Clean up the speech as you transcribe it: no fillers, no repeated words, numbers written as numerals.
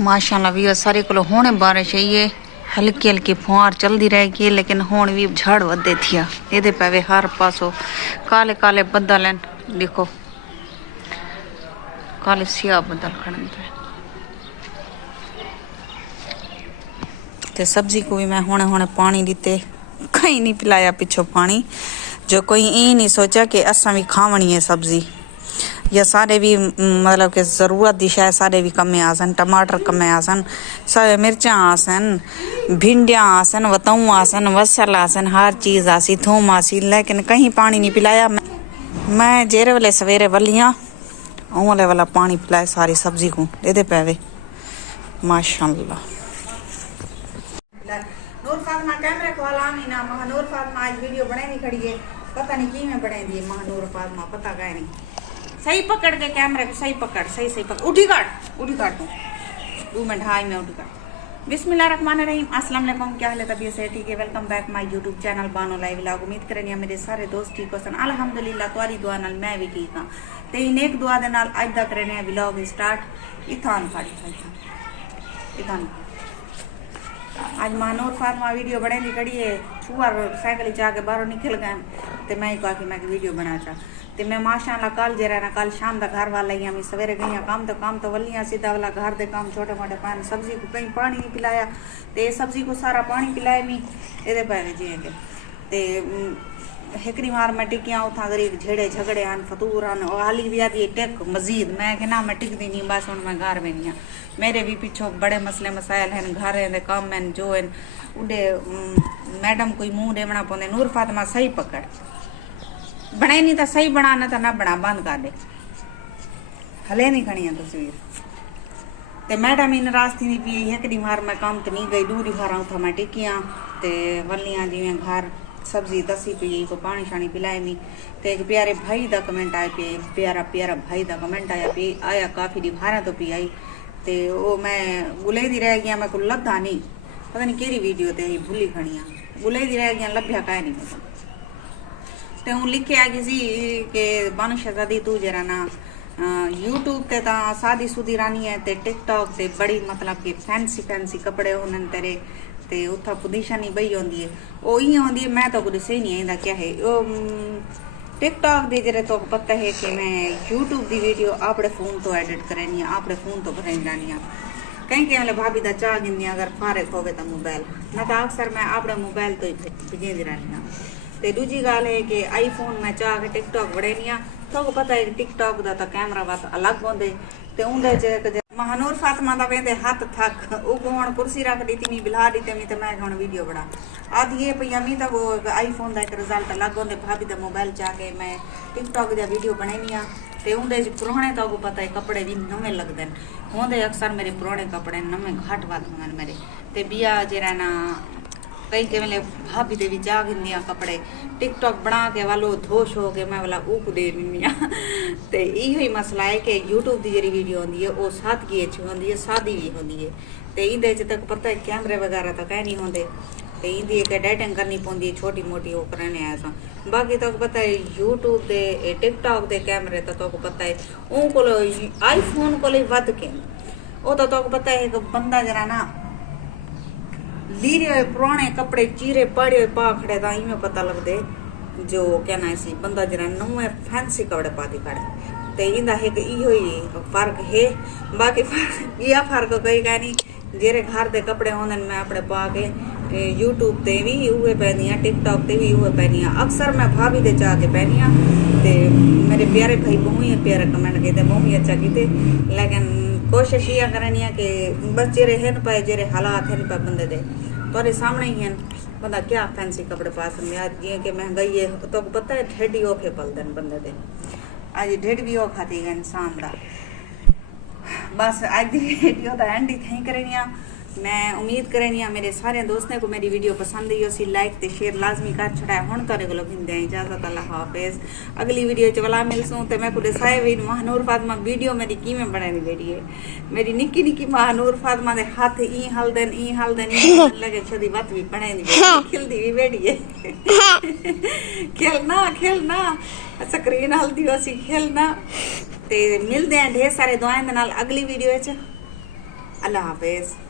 माशाल्लाह भी सारे को होने बारिश है। ये हल्की हल्की फुहार चलती रहेगी लेकिन हुण भी झड़ वधे थिया। ये पे हर पासों काले काले बदल हैं, देखो काले सिया बदल खड़े ते सब्जी को भी मैं हुणे हुणे पानी दीते, कहीं नहीं पिलाया पिछो पानी, जो कोई ये नहीं सोचा कि असा भी खावनी है सब्जी या सारे भी मतलब कि जरूरत दी शायद सारे भी कमे आसन, टमाटर कमे आसन, सारे मिर्चा आसन, भिंडियाँ आसन, वतऊ आसन, वसल आसन, हर चीज़ आसी, थूम आसी, लेकिन कहीं पानी नहीं पिलाया। मैं जेरे वाले सवेरे वलियाँ वाले वाला पानी पिलाए सारी सब्जी को दे पैवे माशाल्लाह। नूर फातिमा कैमरे को हलामी ना महा नूर फातिमा आज वीडियो बनाई खड़ी है, पता नहीं की में बनाई दी महा नूर फातिमा, पता क्या नहीं। सही पकड़ के कैमरे को सही पकड़, सही पकड़, उठी काट तू 2 मिनट हाई में उठी काट। बिस्मिल्लाहिर्रहमानिर्रहीम, अस्सलाम वालेकुम, क्या हाल है? तबीयत से ठीक है? Welcome back my YouTube channel Bano live vlog. उम्मीद करनी मेरे सारे दोस्त ठीक होसन, अल्हम्दुलिल्लाह तुम्हारी दुआ नाल मैं भी ठीक हां। ते इन एक दुआ दे नाल अज दा करने व्लॉग स्टार्ट। इथान फाड़ी इथान आज महानूर फातिमा वीडियो बनाई खड़ी है। छुआर साइकिल चा के बाहरों निकल गए तो मैं कहा कि मैं वीडियो बना चा तो मैं माशाल्लाह कल जरा ना कल शाम का घर वाला ही हमें सवेरे गई काम तो वलियाँ सीधा वाला घर के काम छोटे मोटे पान सब्जी को कहीं पानी नहीं पिलाया तो सब्जी को सारा पानी पिलाया मी ये पाए जी के हिकड़ी मार मैं टिकियाँ उथा गरीब झेड़े झगड़े आन फतूर आन हाली भी आती टेक मजीद मैं कि ना मैं टिकती नहीं बस हूँ मैं घर में नहीं। मेरे भी पिछो बड़े मसले मसाइल हैं घर दे काम हैं जो हैं उडे मैडम कोई मुँह देवना पौंदे। नूर फातिमा सही पकड़ बनाई नहीं तो सही बना ना तो ना बना बंद कर दे हले नहीं खड़ी तस्वीर ते मैडम इन रास्ती नहीं पी हिकड़ी मार मैं काम तो नहीं गई दूरी घर उथा मैं टिकियाँ ते वलियाँ जिवें घर सब्जी दसी पी को पानी शानी पिलाए मी तो एक प्यारे भाई का कमेंट आए पे प्यारा भाई का कमेंट आया काफ़ी दिभारा तो पी आई तो वो मैं गुले दी रह गया मैं को लभदा नहीं पता नहीं केरी वीडियो ते भूली खड़ियाँ गुले दी रह गया लभ्या काहे नहीं पता तो हूँ लिखे आ गई सी कि बानो शहजादी तू जरा ना यूट्यूब ते ता सादी सुदी रानी है ते टिकटॉक ते बड़ी मतलब कि फैंसी कपड़े होने तेरे ते उथा पोजीशन ही बही होंदी है वो ही होंदी है। मैं तो कुछ सही नहीं आंदा क्या है वो टिकटॉक दे जरे तो पता है कि मैं यूट्यूब दी वीडियो अपने फोन तो एडिट करनी अपने फोन तो बनाई जानी कहीं के वाले भाभी का चाह गिंदी अगर फारिग होवे तो मोबाइल ना तो अक्सर मैं अपने मोबाइल तो ही भेजती रहनी तो दूजी गाल है कि आईफोन में चाह के टिकटॉक बढ़ेनी तो पता है टिकटॉक का तो कैमरा बस अलग होंगे तो उनके महानूर फातिमा का वेंदे हाथ थक वो हूँ कुर्सी रख दी थी बिला दी थी तो मैं हूँ वीडियो बना आदि ये पी अमी तो वो आईफोन का एक रिजल्ट अलग होंगे भाभी का मोबाइल जाके मैं टिकटॉक का वीडियो बनाई तो उन्हें पुराने तो पता है कपड़े भी नवे लगते हैं होंगे अक्सर मेरे पुराने कपड़े नवे घट वध होंगे मेरे तो बिया जरा ना कई के वेले भाभी दे भी जा गिंदियाँ कपड़े टिकटॉक बना के वालो धोश हो के मैं वाला ऊक दे दिनी तो इहो ही मसला है कि यूट्यूब की जी वीडियो होंगी है वो सादगी अच्छी होंगी है सादी भी होंगी है तो ये तक पता है कैमरे वगैरह तो कह नहीं होंगे तो इंदी एक एडिटिंग करनी पौंदी है छोटी मोटी वो करने ऐसा बाकी तो पता है यूट्यूब के टिकटॉक के कैमरे तो पता है उन को आईफोन को वध के वो तो पता है कि बंदा जरा ना लीरे हुए पुराने कपड़े चीरे पड़े हुए पा खड़े था इमें पता लगते जो कहना सी बंदा जरा नवे फैंसी कपड़े पाती खड़े तो इंदा एक इहो ही फर्क है। बाकी यह फर्क कई कह नहीं जेरे घर के कपड़े होंगे मैं अपने पा के यूट्यूब ते भी उहे पहनी टिकटॉक ते भी उहे पहनी अक्सर मैं भाभी दे जा के पहनी ते मेरे प्यारे भाई बहुत ही प्यारे कमेंट किए बहुत ही अच्छा किए लेकिन कोशिश ये करनी है कि बस जेरे हैं पाए जेरे हालात हैं पाए बंदे दे तो सामने ही हैं बंदा क्या फैंसी कपड़े पा सकते आज जी कि महंगाई है तो पता है ढेड ही औखे पलते हैं बंदे दे आज ढेड भी औखा थी इंसान का। बस आज की वीडियो तो एंड ही थी करनी मैं उम्मीद करनी मेरे सारे दोस्तों को मेरी वीडियो पसंद आई उसी लाइक ते शेयर लाजमी कर छड़ाया हूँ तो गिंदे इजाजत अल्लाह हाफिज अगली वीडियो चला मिलसूँ तो मैं कुछ साए भी महानूर फातिमा वीडियो मेरी किमें बनाई बेड़ी है मेरी निक्की निक्की महानूर फातिमा के हाथ ई हलदन लगे छदी बात भी बनाई खिलती भी बेड़ी है खेलना स्क्रीन हल्दी खेलना ते मिलते हैं ढेर सारे दुआएं दे नाल अगली वीडियो च। अल्लाह हाफिज।